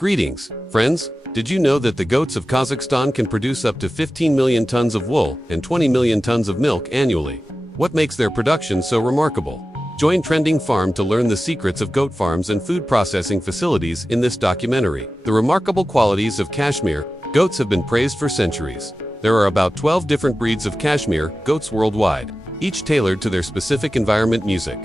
Greetings, friends. Did you know that the goats of Kazakhstan can produce up to 15 million tons of wool and 20 million tons of milk annually? What makes their production so remarkable? Join Trending Farm to learn the secrets of goat farms and food processing facilities in this documentary. The remarkable qualities of Kashmir goats have been praised for centuries. There are about 12 different breeds of Kashmir goats worldwide, each tailored to their specific environment music.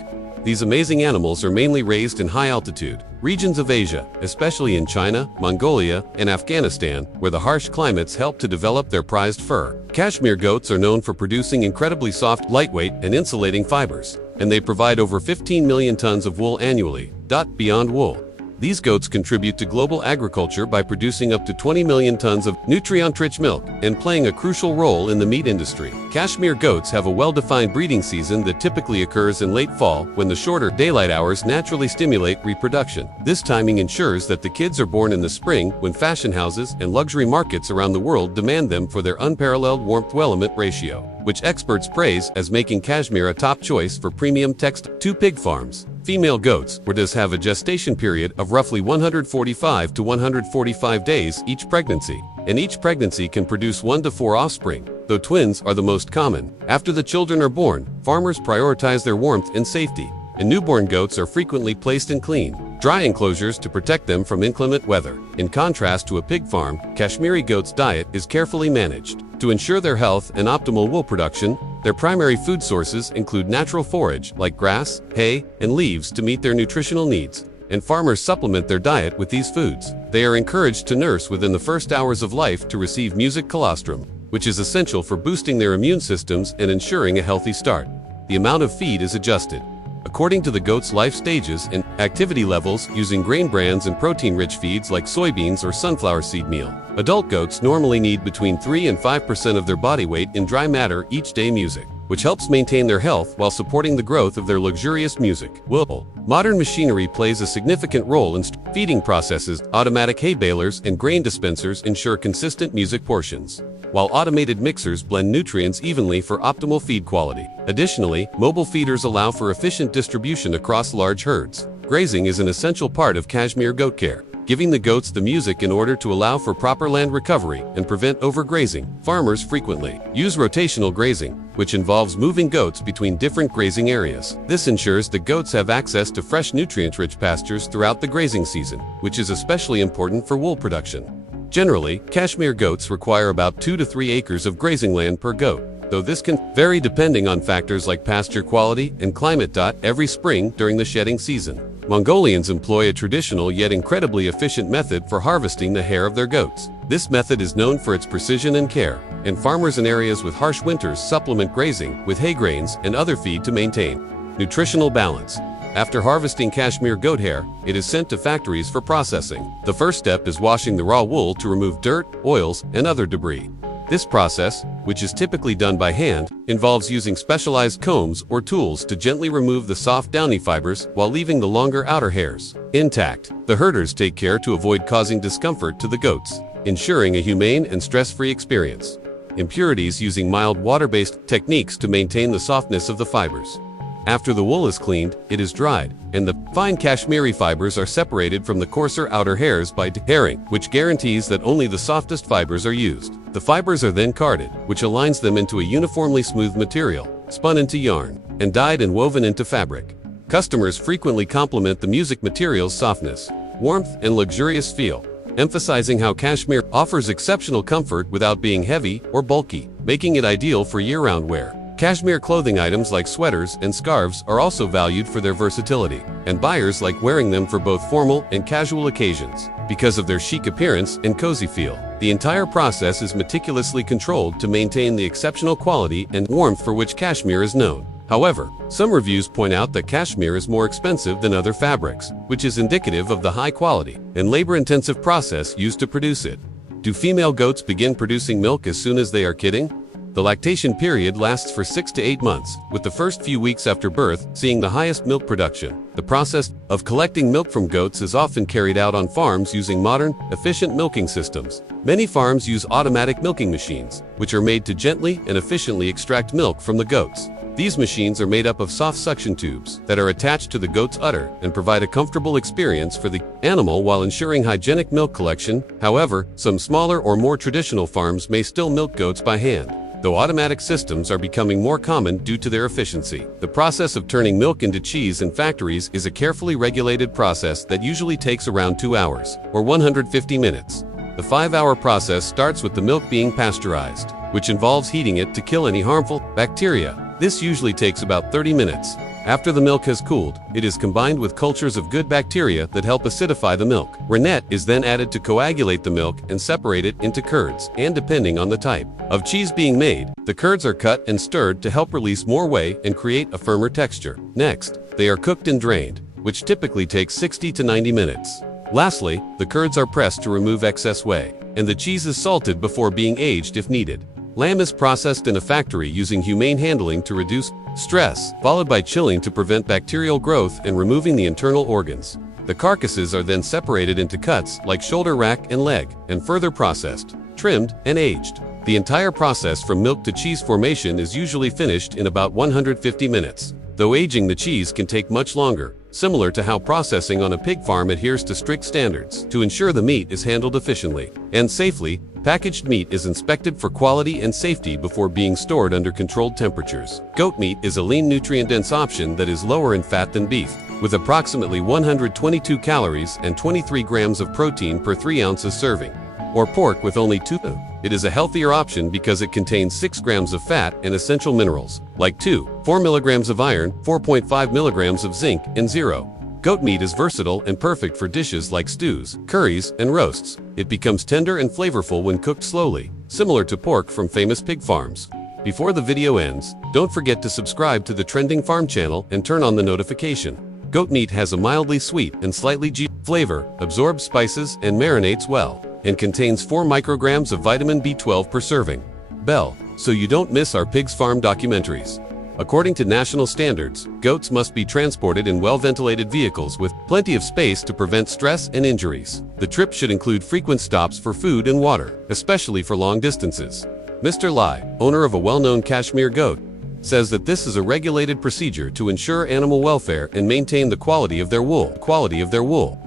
These amazing animals are mainly raised in high-altitude regions of Asia, especially in China, Mongolia, and Afghanistan, where the harsh climates help to develop their prized fur. Kashmir goats are known for producing incredibly soft, lightweight, and insulating fibers, and they provide over 15 million tons of wool annually. Beyond wool, these goats contribute to global agriculture by producing up to 20 million tons of nutrient-rich milk and playing a crucial role in the meat industry. Kashmir goats have a well-defined breeding season that typically occurs in late fall when the shorter daylight hours naturally stimulate reproduction. This timing ensures that the kids are born in the spring when fashion houses and luxury markets around the world demand them for their unparalleled warmth-element ratio, which experts praise as making Kashmir a top choice for premium textile. 2 pig farms. Female goats have a gestation period of roughly 145 to 145 days each pregnancy, and each pregnancy can produce 1 to 4 offspring, though twins are the most common. After the children are born, farmers prioritize their warmth and safety, and newborn goats are frequently placed in clean, dry enclosures to protect them from inclement weather. In contrast to a pig farm, Kashmiri goats' diet is carefully managed. To ensure their health and optimal wool production, their primary food sources include natural forage like grass, hay, and leaves to meet their nutritional needs, and farmers supplement their diet with these foods. They are encouraged to nurse within the first hours of life to receive music colostrum, which is essential for boosting their immune systems and ensuring a healthy start. The amount of feed is adjusted according to the goat's life stages and activity levels using grain brands and protein-rich feeds like soybeans or sunflower seed meal. Adult goats normally need between 3 and 5% of their body weight in dry matter each day music, which helps maintain their health while supporting the growth of their luxurious music. Wool. Modern machinery plays a significant role in feeding processes. Automatic hay balers and grain dispensers ensure consistent music portions, while automated mixers blend nutrients evenly for optimal feed quality. Additionally, mobile feeders allow for efficient distribution across large herds. Grazing is an essential part of Kashmir goat care, giving the goats the music in order to allow for proper land recovery and prevent overgrazing. Farmers frequently use rotational grazing, which involves moving goats between different grazing areas. This ensures that goats have access to fresh nutrient-rich pastures throughout the grazing season, which is especially important for wool production. Generally, Kashmir goats require about 2 to 3 acres of grazing land per goat, though this can vary depending on factors like pasture quality and climate. Every spring during the shedding season, Mongolians employ a traditional yet incredibly efficient method for harvesting the hair of their goats. This method is known for its precision and care, and farmers in areas with harsh winters supplement grazing with hay grains and other feed to maintain nutritional balance. After harvesting Kashmir goat hair, it is sent to factories for processing. The first step is washing the raw wool to remove dirt, oils, and other debris. This process, which is typically done by hand, involves using specialized combs or tools to gently remove the soft downy fibers while leaving the longer outer hairs intact. The herders take care to avoid causing discomfort to the goats, ensuring a humane and stress-free experience. Impurities using mild water-based techniques to maintain the softness of the fibers. After the wool is cleaned, it is dried, and the fine Kashmiri fibers are separated from the coarser outer hairs by deherring, which guarantees that only the softest fibers are used. The fibers are then carded, which aligns them into a uniformly smooth material, spun into yarn, and dyed and woven into fabric. Customers frequently compliment the music material's softness, warmth, and luxurious feel, emphasizing how Kashmir offers exceptional comfort without being heavy or bulky, making it ideal for year-round wear. Kashmir clothing items like sweaters and scarves are also valued for their versatility, and buyers like wearing them for both formal and casual occasions because of their chic appearance and cozy feel. The entire process is meticulously controlled to maintain the exceptional quality and warmth for which Kashmir is known. However, some reviews point out that Kashmir is more expensive than other fabrics, which is indicative of the high quality and labor-intensive process used to produce it. Do female goats begin producing milk as soon as they are kidding? The lactation period lasts for 6 to 8 months, with the first few weeks after birth seeing the highest milk production. The process of collecting milk from goats is often carried out on farms using modern, efficient milking systems. Many farms use automatic milking machines, which are made to gently and efficiently extract milk from the goats. These machines are made up of soft suction tubes that are attached to the goat's udder and provide a comfortable experience for the animal while ensuring hygienic milk collection. However, some smaller or more traditional farms may still milk goats by hand, though automatic systems are becoming more common due to their efficiency. The process of turning milk into cheese in factories is a carefully regulated process that usually takes around 2 hours, or 150 minutes. The 5-hour process starts with the milk being pasteurized, which involves heating it to kill any harmful bacteria. This usually takes about 30 minutes. After the milk has cooled, it is combined with cultures of good bacteria that help acidify the milk. Rennet is then added to coagulate the milk and separate it into curds, and depending on the type of cheese being made, the curds are cut and stirred to help release more whey and create a firmer texture. Next, they are cooked and drained, which typically takes 60 to 90 minutes. Lastly, the curds are pressed to remove excess whey, and the cheese is salted before being aged if needed. Lamb is processed in a factory using humane handling to reduce stress, followed by chilling to prevent bacterial growth and removing the internal organs. The carcasses are then separated into cuts like shoulder, rack, and leg, and further processed, trimmed, and aged. The entire process from milk to cheese formation is usually finished in about 150 minutes, though aging the cheese can take much longer, similar to how processing on a pig farm adheres to strict standards. To ensure the meat is handled efficiently and safely, packaged meat is inspected for quality and safety before being stored under controlled temperatures. Goat meat is a lean, nutrient-dense option that is lower in fat than beef, with approximately 122 calories and 23 grams of protein per 3 ounces serving, or pork with only 2. It is a healthier option because it contains 6 grams of fat and essential minerals, like 4 milligrams of iron, 4.5 milligrams of zinc, and 0. Goat meat is versatile and perfect for dishes like stews, curries, and roasts. It becomes tender and flavorful when cooked slowly, similar to pork from famous pig farms. Before the video ends, don't forget to subscribe to the Trending Farm channel and turn on the notification. Goat meat has a mildly sweet and slightly G flavor, absorbs spices and marinates well, and contains 4 micrograms of vitamin B12 per serving. Bell, so you don't miss our Pigs Farm documentaries. According to national standards, goats must be transported in well-ventilated vehicles with plenty of space to prevent stress and injuries. The trip should include frequent stops for food and water, especially for long distances. Mr. Lai, owner of a well-known Kashmir goat, says that this is a regulated procedure to ensure animal welfare and maintain the quality of their wool.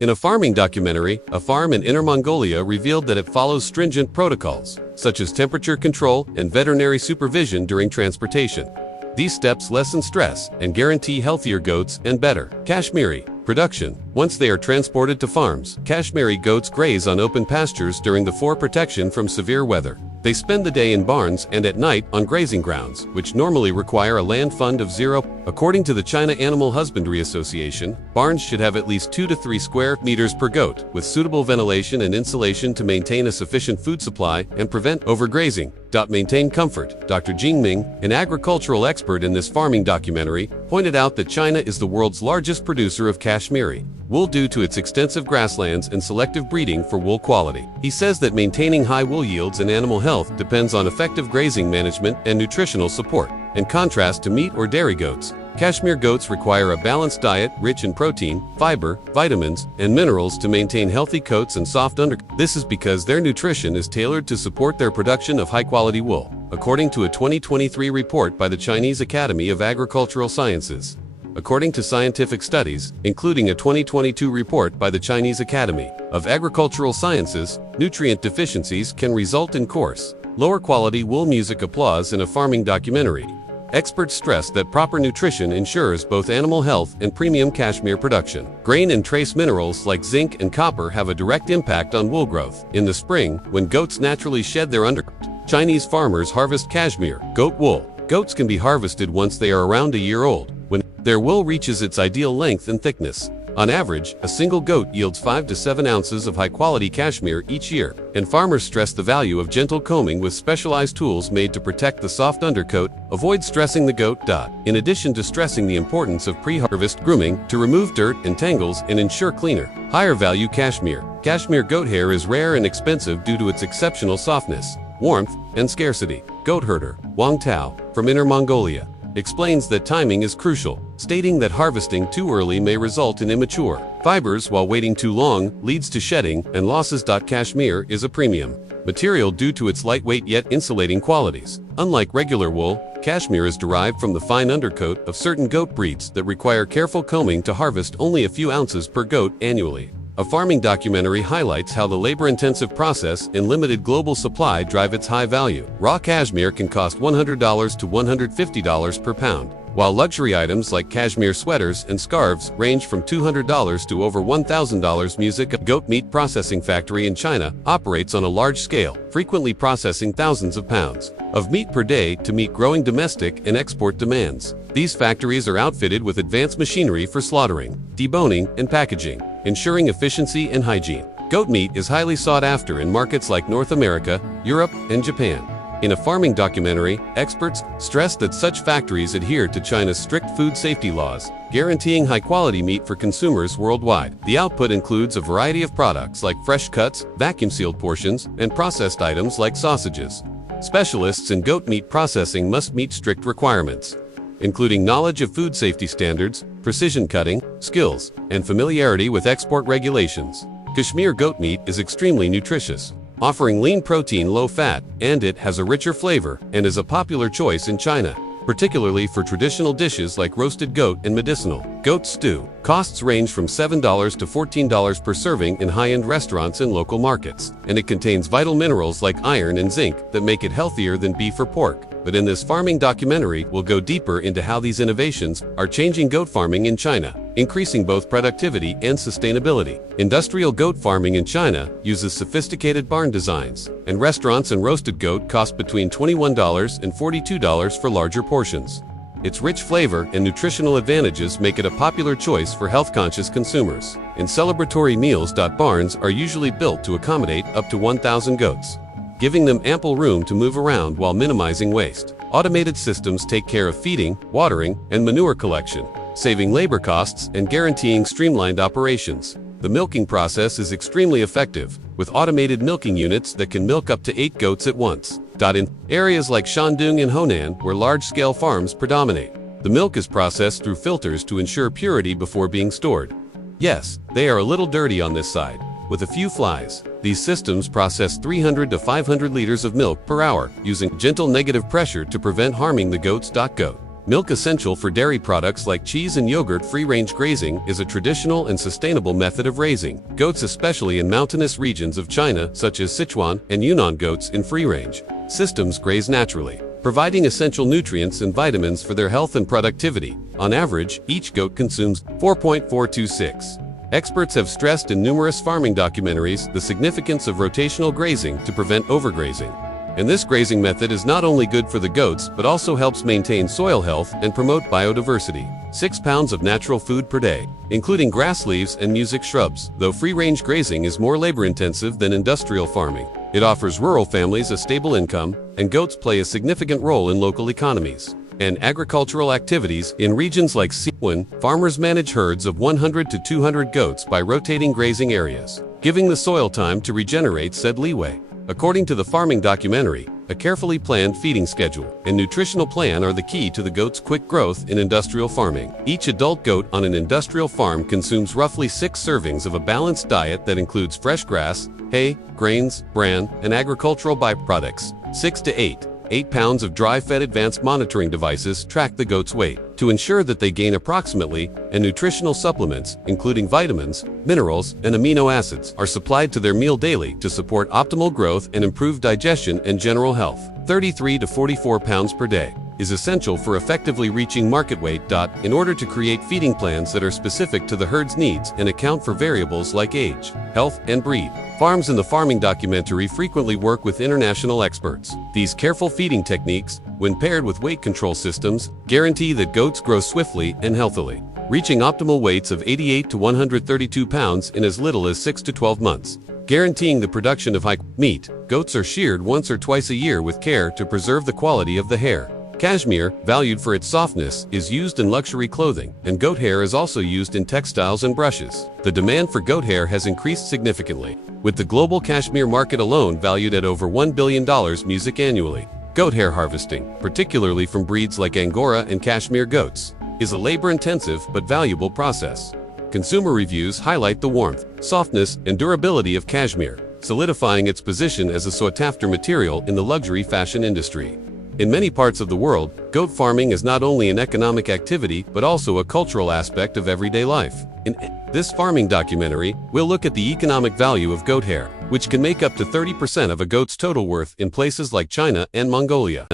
In a farming documentary, a farm in Inner Mongolia revealed that it follows stringent protocols, such as temperature control and veterinary supervision during transportation. These steps lessen stress and guarantee healthier goats and better Kashmiri production. Once they are transported to farms, Kashmiri goats graze on open pastures for protection from severe weather. They spend the day in barns and at night on grazing grounds, which normally require a land fund of 0. According to the China Animal Husbandry Association, barns should have at least 2 to 3 square meters per goat, with suitable ventilation and insulation to maintain a sufficient food supply and prevent overgrazing. Maintain comfort. Dr. Jing Ming, an agricultural expert in this farming documentary, pointed out that China is the world's largest producer of Kashmiri wool due to its extensive grasslands and selective breeding for wool quality. He says that maintaining high wool yields and animal health depends on effective grazing management and nutritional support. In contrast to meat or dairy goats, Cashmere goats require a balanced diet rich in protein, fiber, vitamins, and minerals to maintain healthy coats and soft undercoat. This is because their nutrition is tailored to support their production of high-quality wool, according to a 2023 report by the Chinese Academy of Agricultural Sciences. According to scientific studies, including a 2022 report by the Chinese Academy of Agricultural Sciences, nutrient deficiencies can result in coarse, lower-quality wool. Music applause in a farming documentary. Experts stress that proper nutrition ensures both animal health and premium cashmere production. Grain and trace minerals like zinc and copper have a direct impact on wool growth. In the spring, when goats naturally shed their undercoat, Chinese farmers harvest cashmere, goat wool. Goats can be harvested once they are around a year old, when their wool reaches its ideal length and thickness. On average, a single goat yields 5 to 7 ounces of high-quality cashmere each year, and farmers stress the value of gentle combing with specialized tools made to protect the soft undercoat. Avoid stressing the goat. In addition to stressing the importance of pre-harvest grooming to remove dirt and tangles and ensure cleaner, higher-value cashmere. Cashmere goat hair is rare and expensive due to its exceptional softness, warmth, and scarcity. Goat herder Wang Tao, from Inner Mongolia, explains that timing is crucial, stating that harvesting too early may result in immature fibers, while waiting too long leads to shedding and losses. Cashmere is a premium material due to its lightweight yet insulating qualities. Unlike regular wool, cashmere is derived from the fine undercoat of certain goat breeds that require careful combing to harvest only a few ounces per goat annually. A farming documentary highlights how the labor-intensive process and limited global supply drive its high value. Raw cashmere can cost $100 to $150 per pound, while luxury items like cashmere sweaters and scarves range from $200 to over $1,000. Music. A goat meat processing factory in China operates on a large scale, frequently processing thousands of pounds of meat per day to meet growing domestic and export demands. These factories are outfitted with advanced machinery for slaughtering, deboning, and packaging, ensuring efficiency and hygiene. Goat meat is highly sought after in markets like North America, Europe, and Japan. In a farming documentary, experts stress that such factories adhere to China's strict food safety laws, guaranteeing high-quality meat for consumers worldwide. The output includes a variety of products like fresh cuts, vacuum-sealed portions, and processed items like sausages. Specialists in goat meat processing must meet strict requirements, including knowledge of food safety standards, precision cutting skills, and familiarity with export regulations. Cashmere goat meat is extremely nutritious, offering lean protein, low fat, and it has a richer flavor and is a popular choice in China, particularly for traditional dishes like roasted goat and medicinal goat stew. Costs range from $7 to $14 per serving in high-end restaurants and local markets, and it contains vital minerals like iron and zinc that make it healthier than beef or pork. But in this farming documentary, we'll go deeper into how these innovations are changing goat farming in China, increasing both productivity and sustainability. Industrial goat farming in China uses sophisticated barn designs, and restaurants and roasted goat cost between $21 and $42 for larger portions. Its rich flavor and nutritional advantages make it a popular choice for health-conscious consumers. In celebratory meals, barns are usually built to accommodate up to 1,000 goats, giving them ample room to move around while minimizing waste. Automated systems take care of feeding, watering, and manure collection, saving labor costs and guaranteeing streamlined operations. The milking process is extremely effective, with automated milking units that can milk up to 8 goats at once. In areas like Shandong and Honan, where large-scale farms predominate, the milk is processed through filters to ensure purity before being stored. Yes, they are a little dirty on this side, with a few flies. These systems process 300 to 500 liters of milk per hour, using gentle negative pressure to prevent harming the goats. Goat milk, essential for dairy products like cheese and yogurt. Free-range grazing is a traditional and sustainable method of raising goats, especially in mountainous regions of China such as Sichuan and Yunnan. Goats in free-range systems graze naturally, providing essential nutrients and vitamins for their health and productivity. On average, each goat consumes 4.426. Experts have stressed in numerous farming documentaries the significance of rotational grazing to prevent overgrazing. And this grazing method is not only good for the goats but also helps maintain soil health and promote biodiversity. 6 pounds of natural food per day, including grass leaves and music shrubs. Though free-range grazing is more labor-intensive than industrial farming, it offers rural families a stable income, and goats play a significant role in local economies and agricultural activities. In regions like Sichuan, farmers manage herds of 100 to 200 goats by rotating grazing areas, giving the soil time to regenerate. Said leeway. According to the farming documentary, a carefully planned feeding schedule and nutritional plan are the key to the goat's quick growth in industrial farming. Each adult goat on an industrial farm consumes roughly 6 servings of a balanced diet that includes fresh grass, hay, grains, bran, and agricultural byproducts. 6 to 8 pounds of dry fed. Advanced monitoring devices track the goat's weight to ensure that they gain approximately, and nutritional supplements, including vitamins, minerals, and amino acids, are supplied to their meal daily to support optimal growth and improve digestion and general health. 33 to 44 pounds per day is essential for effectively reaching market weight. In order to create feeding plans that are specific to the herd's needs and account for variables like age, health, and breed. Farms in the farming documentary frequently work with international experts. These careful feeding techniques, when paired with weight control systems, guarantee that goats grow swiftly and healthily, reaching optimal weights of 88 to 132 pounds in as little as 6 to 12 months. Guaranteeing the production of high meat, goats are sheared once or twice a year with care to preserve the quality of the hair. Cashmere, valued for its softness, is used in luxury clothing, and goat hair is also used in textiles and brushes. The demand for goat hair has increased significantly, with the global cashmere market alone valued at over $1 billion music annually. Goat hair harvesting, particularly from breeds like Angora and Cashmere goats, is a labor-intensive but valuable process. Consumer reviews highlight the warmth, softness, and durability of cashmere, solidifying its position as a sought-after material in the luxury fashion industry. In many parts of the world, goat farming is not only an economic activity but also a cultural aspect of everyday life. In this farming documentary, we'll look at the economic value of goat hair, which can make up to 30% of a goat's total worth in places like China and Mongolia.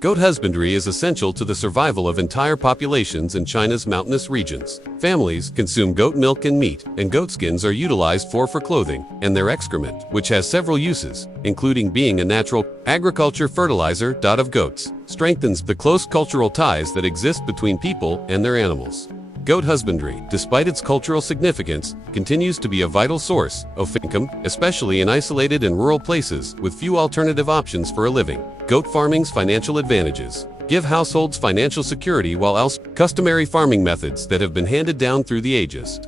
Goat husbandry is essential to the survival of entire populations in China's mountainous regions. Families consume goat milk and meat, and goat skins are utilized for clothing, and their excrement, which has several uses, including being a natural agriculture fertilizer. Of goats, strengthens the close cultural ties that exist between people and their animals. Goat husbandry, despite its cultural significance, continues to be a vital source of income, especially in isolated and rural places with few alternative options for a living. Goat farming's financial advantages give households financial security while also customary farming methods that have been handed down through the ages.